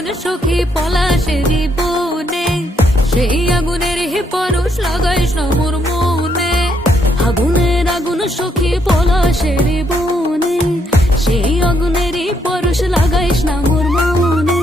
আগুন সখী পলাশের বনে, সেই আগুনের হে পরশ লাগাইস না মোর মনে। আগুনের আগুন সখী পলাশের বনে, সেই আগুনের পরশ লাগাইস না মোর মনে।